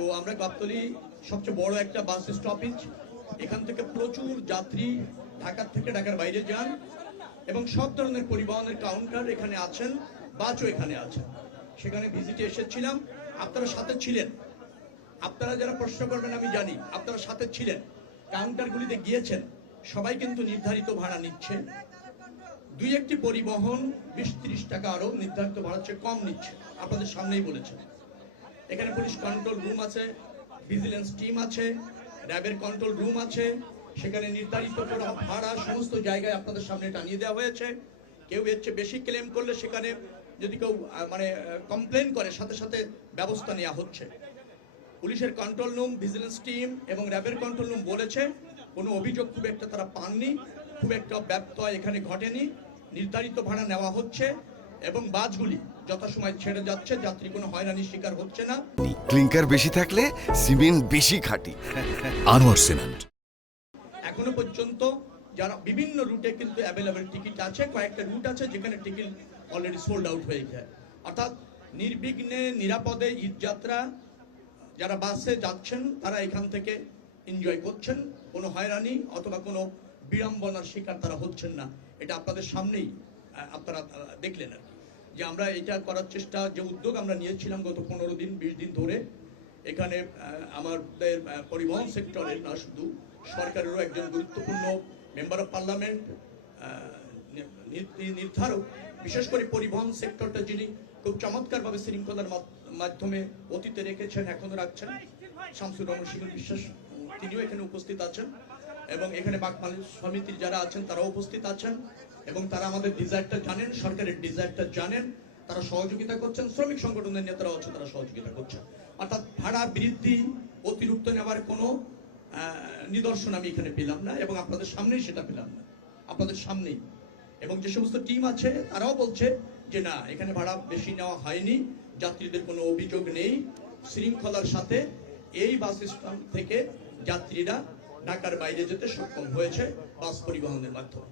তো আমরা গাবতলী সবচেয়ে বড় একটা বাস স্টপেজ, এখান থেকে প্রচুর যাত্রী ঢাকা থেকে ঢাকার বাইরে যান এবং সব ধরনের পরিবহনের কাউন্টার এখানে আছেন, বাসও এখানে আছেন। সেখানে ভিজিটে এসেছিলাম, আপনারা সাথে ছিলেন। আপনারা যারা প্রশ্ন করবেন আমি জানি, আপনারা সাথে ছিলেন, কাউন্টারগুলিতে গিয়েছেন, সবাই কিন্তু নির্ধারিত ভাড়া নিচ্ছে। দুই একটি পরিবহন 20-30 টাকা আরো নির্ধারিত ভাড়ার চেয়ে কম নিচ্ছে, আপনাদের সামনেই বলেছে। এখানে পুলিশ কন্ট্রোল রুম আছে, ভিজিলেন্স টিম আছে, র্যাবের কন্ট্রোল রুম আছে, সেখানে নির্ধারিত করা ভাড়া সমস্ত জায়গায় আপনাদের সামনে টানিয়ে দেওয়া হয়েছে। কেউ এর চেয়ে বেশি ক্লেম করলে সেখানে যদি কেউ কমপ্লেন করে সাথে সাথে ব্যবস্থা নেওয়া হচ্ছে। পুলিশের কন্ট্রোল রুম, ভিজিলেন্স টিম এবং র্যাবের কন্ট্রোল রুম বলেছে কোনো অভিযোগ খুব একটা তারা পাননি, খুব একটা ব্যত্যয় এখানে ঘটেনি, নির্ধারিত ভাড়া নেওয়া হচ্ছে এবং বাসগুলি যথাসময় ছেড়ে যাচ্ছে, যাত্রী কোনো হয়রানির শিকার হচ্ছে না। ক্লিংকার বেশি থাকলে সিমেন্ট বেশি খাঁটি। আনোয়ার সিমেন্ট। এখনো পর্যন্ত যারা বিভিন্ন রুটে কিন্তু অ্যাভেলেবেল টিকিট আছে, কয়েকটা রুট আছে যেখানে টিকিট অলরেডি সোল্ড আউট হয়ে যায়। অর্থাৎ নির্বিঘ্নে নিরাপদে ঈদযাত্রা যারা বাসে যাচ্ছেন তারা এখান থেকে এনজয় করছেন, কোনো হয়রানি অথবা কোনো বিড়ম্বনার শিকার তারা হচ্ছেন না। এটা আপনাদের সামনেই আপনারা দেখলেন আর কি, যে আমরা এটা করার চেষ্টা, যে উদ্যোগ আমরা নিয়েছিলাম গত 15-20 দিন ধরে। এখানে আমাদের পরিবহন সেক্টরের না শুধু, সরকারেরও একজন গুরুত্বপূর্ণ মেম্বার অফ পার্লামেন্ট, নির্ধারক, বিশেষ করে পরিবহন সেক্টরটা যিনি খুব চমৎকারভাবে শৃঙ্খলার মাধ্যমে অতীতে রেখেছেন, এখনো রাখছেন, শামসুর রহমান শিমুল বিশ্বাস, তিনিও এখানে উপস্থিত আছেন এবং এখানে বাক মালিক সমিতির যারা আছেন তারাও উপস্থিত আছেন এবং তারা আমাদের ডিজায়ারটা জানেন, সরকারের ডিজায়ারটা জানেন, তারা সহযোগিতা করছেন। শ্রমিক সংগঠনের নেতারাও আছে, তারা সহযোগিতা করছেন। অর্থাৎ ভাড়া বৃদ্ধি, অতিরিক্ত নেওয়ার কোনো নিদর্শন আমি এখানে পেলাম না এবং আপনাদের সামনেই সেটা পেলাম না, আপনাদের সামনেই। এবং যে সমস্ত টিম আছে তারাও বলছে যে না, এখানে ভাড়া বেশি নেওয়া হয়নি, যাত্রীদের কোনো অভিযোগ নেই, শৃঙ্খলার সাথে এই বাস স্ট্যান্ড থেকে যাত্রীরা ঢাকার বাইরে যেতে সক্ষম হয়েছে বাস পরিবহনের মাধ্যমে।